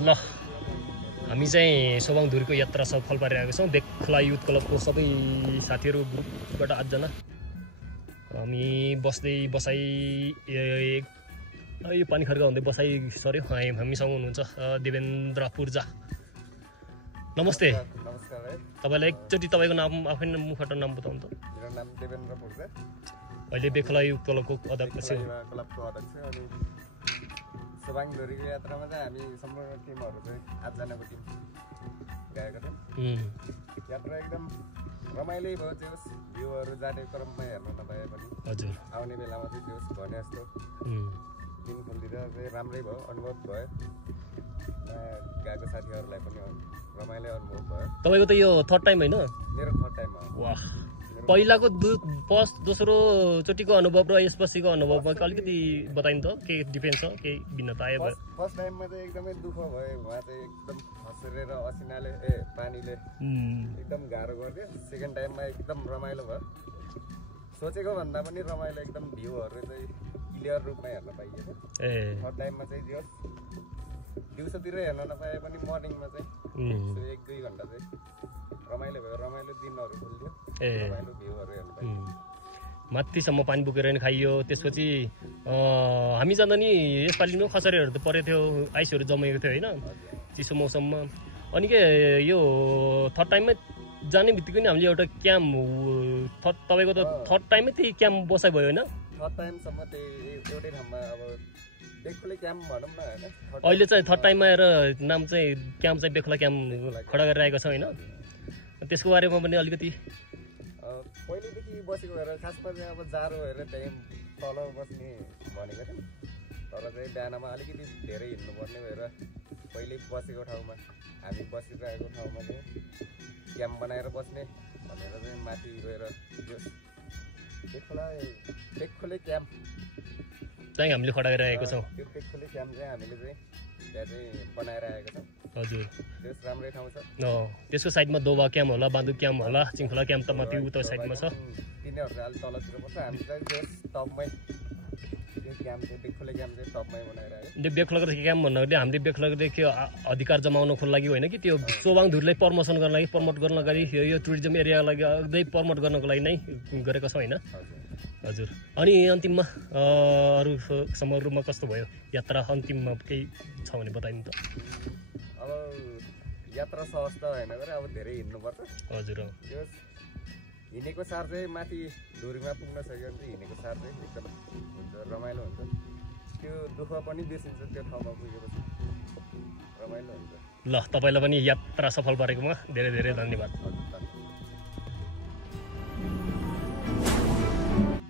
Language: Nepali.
ल हामी चाहिँ सोबाङधुरीको यात्रा सफल पारिरहेका छौँ। बेखला युथ क्लबको सबै साथीहरू ग्रुपबाट 8 जना हामी बसाइ यो पानी खर्का हुँदै बसाइ सर्यो। हामीसँग हुनुहुन्छ देवेन्द्र पूर्जा। नमस्ते। नमस्कार है। तपाईलाई एकचोटि तपाईको नाम आफै मुखबाट नाम बताउनु त। मेरो नाम देवेन्द्र पूर्जा। अहिले बेखला युथ क्लबको अध्यक्ष अनि सोबाङधुरीको यात्रामा चाहिँ हामी सम्पूर्ण टिमहरू चाहिँ 8 जनाको टिम गएका थियौँ। यात्रा एकदम रमाइलो भयो। त्यो भ्यूहरू जाने क्रममा हेर्न नपाए पनि हजुर आउने बेलामा चाहिँ त्यो भने जस्तो दिन खोलिदिँदा चाहिँ राम्रै भयो, अनुभव भयो। गएको साथीहरूलाई पनि रमाइलो अनुभव भयो। तपाईको त यो थर्ड टाइम हैन? मेरो थर्ड टाइम हो। वाह, पहिलाको दोस्रो चोटिको अनुभव र यसपछिको अनुभवमा अलिकति बताइनु त के डिफरेन्स छ, के भिन्नता आयो? फर्स्ट टाइममा चाहिँ एकदमै दुःख भयो। उहाँ चाहिँ एकदम खसेर असिनाले पानीले एकदम गाह्रो गरिदियो। सेकेन्ड टाइममा एकदम रमाइलो भयो। सोचेको भन्दा पनि रमाइलो, एकदम भ्यूहरू चाहिँ क्लियर रूपमा हेर्न पाइयो। थर्ड टाइममा चाहिँ दिउँसोतिर हेर्न नपाए पनि मर्निङमा चाहिँ 1-2 घन्टा चाहिँ रमाइलो भयो। रमाइलो दिनहरू खोल्यो, रमाइलो भ्यूहरू हेर्न पाइयो। माथिसम्म पानी बोकेर नि खाइयो। त्यसपछि हामी जाँदा नि यसपालि न खसरीहरू त परेको थियो, आइसहरू जमेको थियो होइन, चिसो मौसममा। अनि के यो थर्ड टाइममै जाने बित्तिकै नि हामीले एउटा क्याम्प, तपाईँको त थर्ड टाइममै त्यही क्याम्प बसाइ भयो होइन? थर्ड टाइमसम्म त्यही एउटै ठाउँमा अब बेखुले क्याम्प भनौँ न होइन। अहिले चाहिँ थर्ड टाइममा आएर नाम चाहिँ क्याम्प चाहिँ बेखुला क्याम्प खडा गरेर आएको छ होइन? त्यसको बारेमा पनि अलिकति पहिलेदेखि बसेको भएर खासमा चाहिँ अब जाडो भएर त्यहीँ तल बस्ने भनेको थियौँ। तर चाहिँ बिहानमा अलिकति धेरै हिँड्नुपर्ने भएर पहिले बसेको ठाउँमा, हामी बसिरहेको ठाउँमा चाहिँ क्याम्प बनाएर बस्ने भनेर चाहिँ माथि गएर बेखुले क्याम्प चाहिँ हामीले खडा गरेर आएको छौँ। त्यो बेखुले क्याम्प चाहिँ हामीले चाहिँ त्यहाँ चाहिँ बनाएर आएको छौँ। हजुर, त्यो राम्रै ठाउँ छ। त्यसको साइडमा दोबा क्याम्प होला, बान्दुक क्याम्प होला, चिङखोला क्याम्प त माथि उता साइडमा छ। तिनीहरू चाहिँ अलिक तलतिर पर्छ। हामी चाहिँ त्यो टपमै, त्यो क्याम्प चाहिँ बेखुले क्याम्प चाहिँ टपमै बनाएर आयो। त्यो बेखुलाको क्याम्प भन्नाले हामीले बेखुलाको अधिकार जमाउनको लागि होइन कि, त्यो सोबाङधुरीलाई प्रमोसन गर्नको लागि, प्रमोट गर्नको लागि, यो टुरिज्म एरियाको लागि अझै प्रमोट गर्नको लागि नै गरेको छौँ होइन? हजुर। अनि अन्तिममा अरू समग्रमा कस्तो भयो यात्रा? अन्तिममा केही छ भने बताइनु त। अब यात्रा सहज त होइन गरे, अब धेरै हिँड्नुपर्छ। हजुर। त्यो हिँडेको सार चाहिँ माथि धुरीमा पुग्न सक्यो भने चाहिँ हिँडेको सार चाहिँ एकदम हुन्छ, रमाइलो हुन्छ। त्यो दुःख पनि बिर्सिन्छ त्यो ठाउँमा पुगेपछि, रमाइलो हुन्छ। ल, तपाईँलाई पनि यात्रा सफल पारेकोमा धेरै धेरै धन्यवाद।